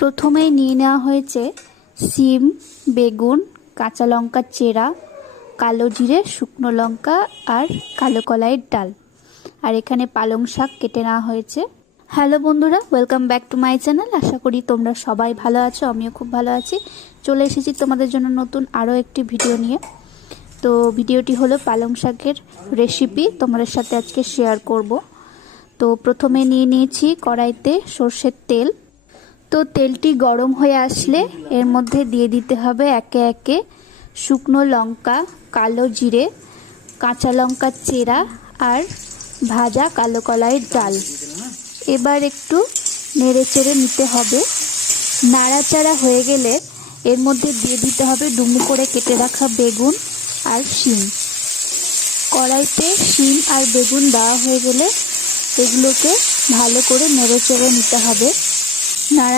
প্রথমেই নিয়ে নেওয়া হয়েছে সিম, বেগুন, কাঁচা লঙ্কার চেরা, কালো জিরে, শুকনো লঙ্কা আর কালো কলাইয়ের ডাল। আর এখানে পালং শাক কেটে নেওয়া হয়েছে। হ্যালো বন্ধুরা, welcome back to my channel. আশা করি তোমরা সবাই ভালো আছো, আমিও খুব ভালো আছি। চলে এসেছি তোমাদের জন্য নতুন আরও একটি ভিডিও নিয়ে। তো ভিডিওটি হলো পালং শাকের রেসিপি, তোমাদের সাথে আজকে শেয়ার করব। তো প্রথমে নিয়ে নিয়েছি কড়াইতে সর্ষের তেল। তো তেলটি গরম হয়ে আসলে এর মধ্যে দিয়ে দিতে হবে একে একে শুকনো লঙ্কা, কালো জিরে, কাঁচা লঙ্কার চেরা আর ভাজা কালো কলাইয়ের ডাল। এবার একটু নেড়ে চেড়ে নিতে হবে। নাড়াচাড়া হয়ে গেলে এর মধ্যে দিয়ে দিতে হবে ডুমো করে কেটে রাখা বেগুন আর শিম। কড়াইতে শিম আর বেগুন দেওয়া হয়ে গেলে এগুলোকে ভালো করে নেড়ে চেড়ে নিতে হবে।